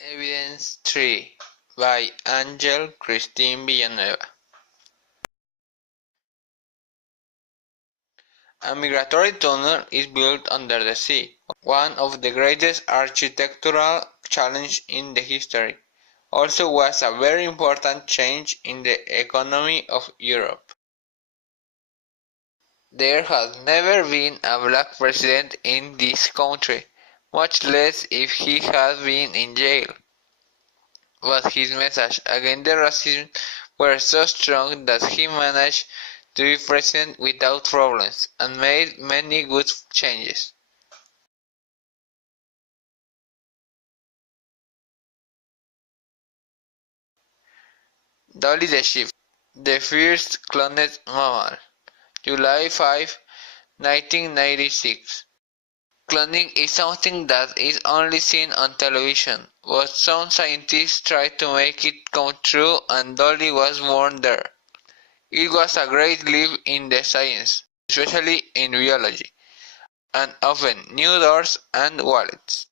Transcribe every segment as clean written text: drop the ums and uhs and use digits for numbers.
Evidence 3 by Angel Christine Villanueva. A migratory tunnel is built under the sea, one of the greatest architectural challenges in the history. Also was a very important change in the economy of Europe. There has never been a black president in this country, much less if he has been in jail. But his message against the racism were so strong that he managed to be president without problems and made many good changes. Dolly the sheep, the first cloned mammal, July 5, 1996. Cloning is something that is only seen on television, but some scientists tried to make it come true and Dolly was born there. It was a great leap in the science, especially in biology, and opened new doors and wallets.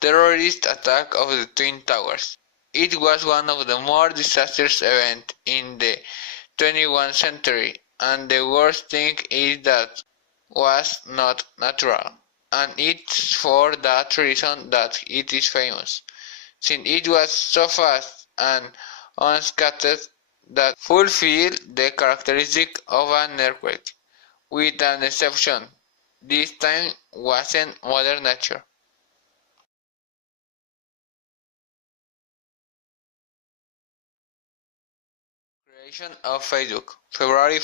Terrorist attack of the Twin Towers. It was one of the more disastrous events in the 21st century, and the worst thing is that was not natural, and it's for that reason that it is famous, since it was so fast and unscattered that fulfilled the characteristic of an earthquake, with an exception. This time wasn't Mother Nature. Creation of Facebook, February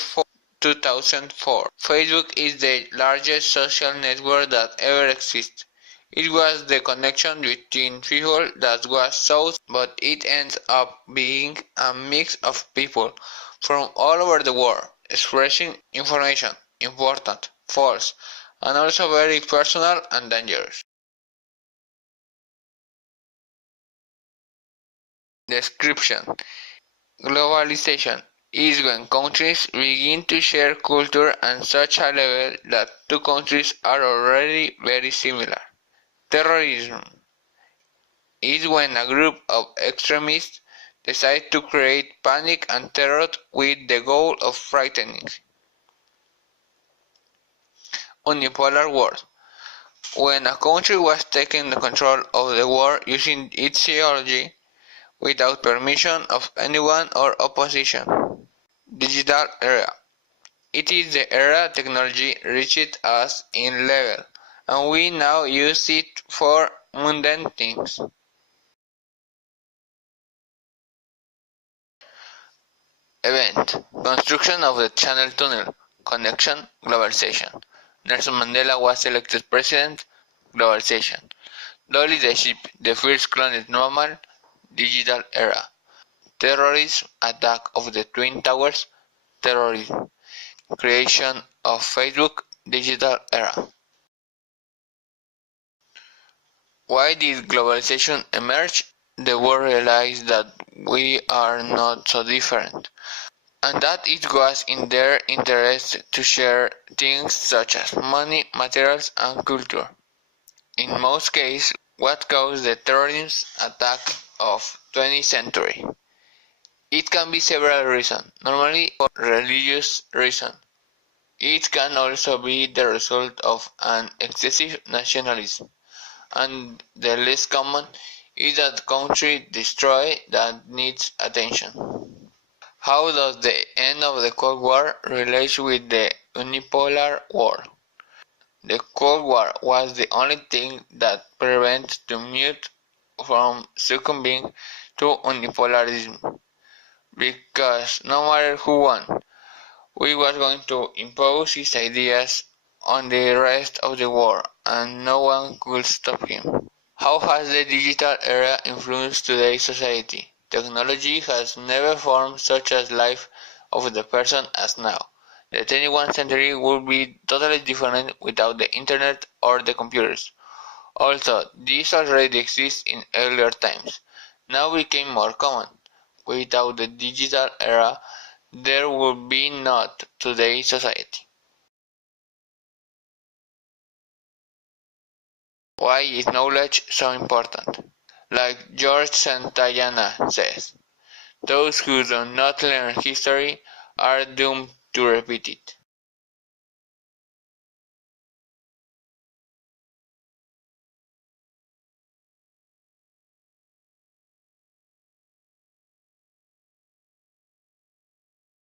2004. Facebook is the largest social network that ever existed. It was the connection between people that was sought, but it ends up being a mix of people from all over the world, expressing information, important, false, and also very personal and dangerous. Description: Globalization is when countries begin to share culture at such a level that two countries are already very similar. Terrorism is when a group of extremists decide to create panic and terror with the goal of frightening. Unipolar world: when a country was taking control of the world using its ideology without permission of anyone or opposition. Digital era: it is the era technology reached us in level, and we now use it for mundane things. Event: construction of the Channel Tunnel. Connection: globalization. Nelson Mandela was elected president. Globalization. Dolly the sheep, the first cloned mammal. Digital era. Terrorism attack of the Twin Towers. Terrorism. Creation of Facebook. Digital era. Why did globalization emerge? The world realized that we are not so different, and that it was in their interest to share things such as money, materials, and culture. In most cases, what caused the terrorist attack of 20th century? It can be several reasons, normally for religious reasons. It can also be the result of an excessive nationalism, and the less common is that country destroy that needs attention. How does the end of the Cold War relate with the unipolar world? The Cold War was the only thing that prevented the mute from succumbing to unipolarism, because no matter who won, we was going to impose his ideas on the rest of the world, and no one could stop him. How has the digital era influenced today's society? Technology has never formed such a life of the person as now. The 21st century would be totally different without the internet or the computers. Also, these already exist in earlier times, now became more common. Without the digital era, there would be not today's society. Why is knowledge so important? Like George Santayana says, those who do not learn history are doomed to repeat it.